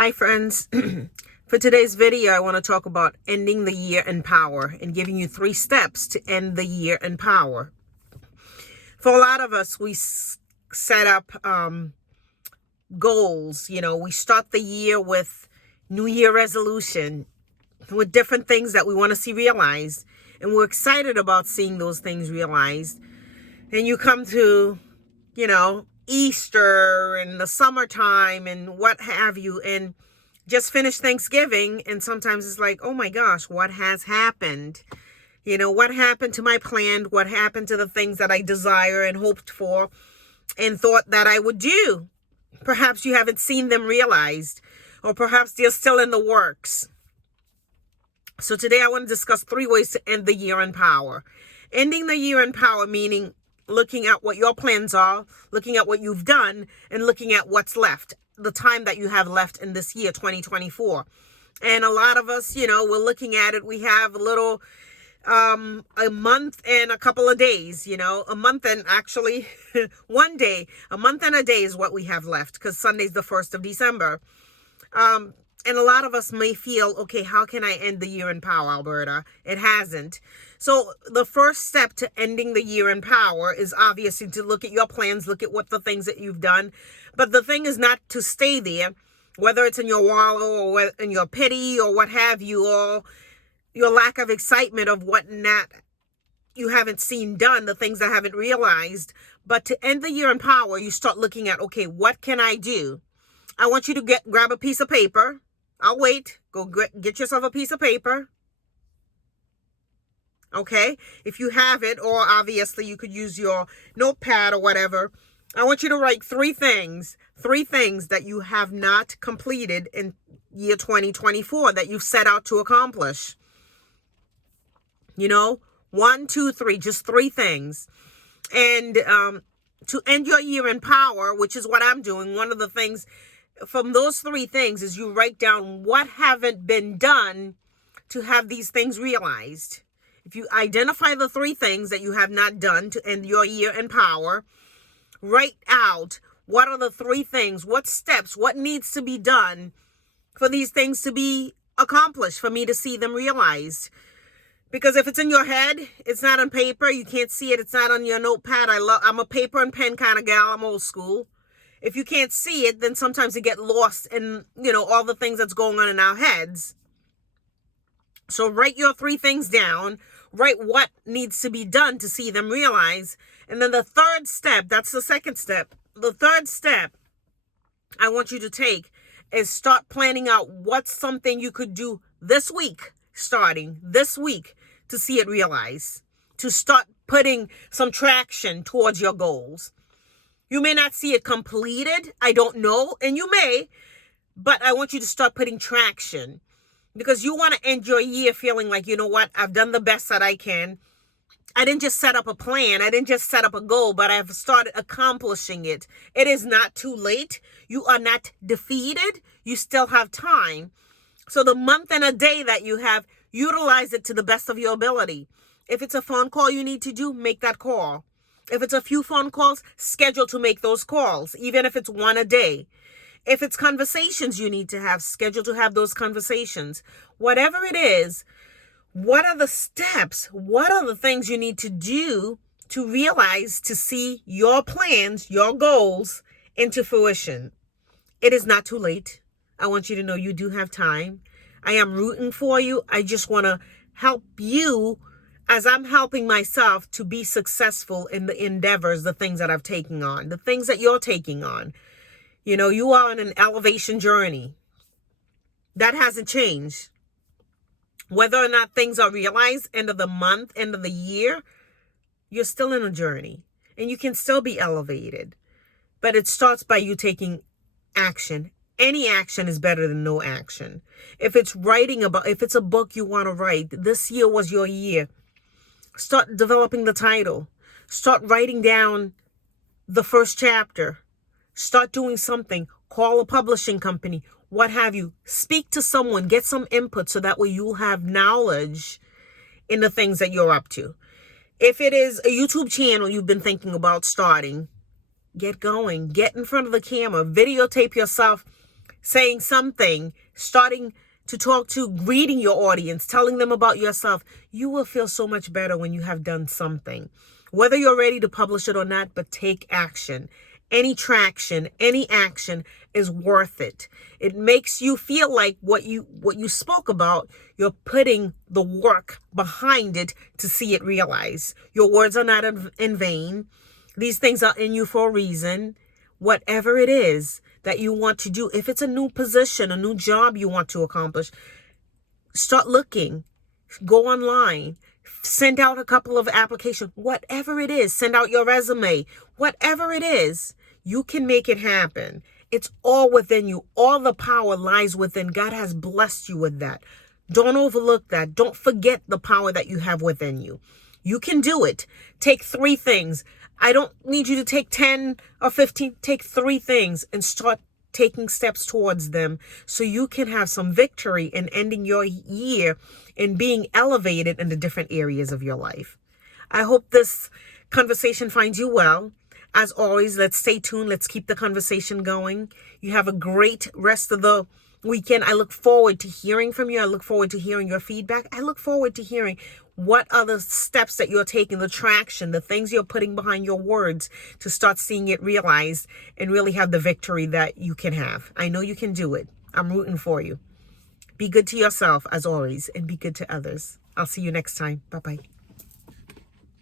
Hi friends, for today's video I want to talk about ending the year in power and giving you 3 steps to end the year in power. For a lot of us, we set up goals. We start the year with New Year resolution, with different things that we want to see realized, and we're excited about seeing those things realized. And you come to, Easter and the summertime and what have you, and just finished Thanksgiving, and sometimes it's like, oh my gosh, what has happened? What happened to my plan? What happened to the things that I desire and hoped for and thought that I would do? Perhaps you haven't seen them realized, or perhaps they're still in the works. So today I want to discuss 3 ways to end the year in power. Ending the year in power meaning looking at what your plans are, looking at what you've done, and looking at what's left, the time that you have left in this year, 2024. And a lot of us, we're looking at it. We have a month and a couple of days, a month and actually one day, a month and a day is what we have left, because Sunday's the 1st of December. And a lot of us may feel, okay, how can I end the year in power, Alberta? It hasn't. So the first step to ending the year in power is obviously to look at your plans, look at what the things that you've done. But the thing is not to stay there, whether it's in your wallow or in your pity or what have you, or your lack of excitement of what not you haven't seen done, the things that haven't realized. But to end the year in power, you start looking at, okay, what can I do? I want you to grab a piece of paper. I'll wait. Go get yourself a piece of paper. Okay? If you have it, or obviously you could use your notepad or whatever. I want you to write 3 things that you have not completed in year 2024 that you've set out to accomplish. 1, 2, 3, just 3 things. And to end your year in power, which is what I'm doing, one of the things from those 3 things is you write down what haven't been done to have these things realized. If you identify the 3 things that you have not done to end your year in power, write out what are the 3 things, what steps, what needs to be done for these things to be accomplished, for me to see them realized. Because if it's in your head, it's not on paper, you can't see it, it's not on your notepad. I'm a paper and pen kind of gal, I'm old school. If you can't see it, then sometimes you get lost in, all the things that's going on in our heads. So write your 3 things down. Write what needs to be done to see them realized. And then the 3rd step, that's the 2nd step. The 3rd step I want you to take is start planning out what's something you could do this week, starting this week, to see it realized. To start putting some traction towards your goals. You may not see it completed, I don't know, and you may, but I want you to start putting traction, because you want to end your year feeling like, you know what, I've done the best that I can. I didn't just set up a plan, I didn't just set up a goal, but I've started accomplishing it. It is not too late. You are not defeated. You still have time. So the month and a day that you have, utilize it to the best of your ability. If it's a phone call you need to do, make that call. If it's a few phone calls, schedule to make those calls, even if it's 1 a day. If it's conversations you need to have, schedule to have those conversations. Whatever it is, what are the steps? What are the things you need to do to realize, to see your plans, your goals into fruition? It is not too late. I want you to know you do have time. I am rooting for you. I just want to help you as I'm helping myself to be successful in the endeavors, the things that I've taken on, the things that you're taking on. You are on an elevation journey. That hasn't changed. Whether or not things are realized, end of the month, end of the year, you're still in a journey. And you can still be elevated. But it starts by you taking action. Any action is better than no action. If it's if it's a book you want to write, this year was your year. Start developing the title. Start writing down the first chapter. Start doing something. Call a publishing company. What have you. Speak to someone. Get some input so that way you'll have knowledge in the things that you're up to. If it is a YouTube channel you've been thinking about starting, get going. Get in front of the camera. Videotape yourself saying something, starting to talk to, greeting your audience, telling them about yourself, you will feel so much better when you have done something. Whether you're ready to publish it or not, but take action. Any traction, any action is worth it. It makes you feel like what you spoke about, you're putting the work behind it to see it realized. Your words are not in vain. These things are in you for a reason. Whatever it is that you want to do, if it's a new position, a new job you want to accomplish, start looking, go online, send out a couple of applications, whatever it is, send out your resume, whatever it is, you can make it happen. It's all within you. All the power lies within. God has blessed you with that. Don't overlook that. Don't forget the power that you have within you. You can do it. Take 3 things. I don't need you to take 10 or 15. Take 3 things and start taking steps towards them so you can have some victory in ending your year and being elevated in the different areas of your life. I hope this conversation finds you well. As always, let's stay tuned. Let's keep the conversation going. You have a great rest of the weekend. I look forward to hearing from you. I look forward to hearing your feedback. I look forward to hearing what are the steps that you're taking, the traction, the things you're putting behind your words to start seeing it realized and really have the victory that you can have. I know you can do it. I'm rooting for you. Be good to yourself, as always, and be good to others. I'll see you next time. Bye-bye.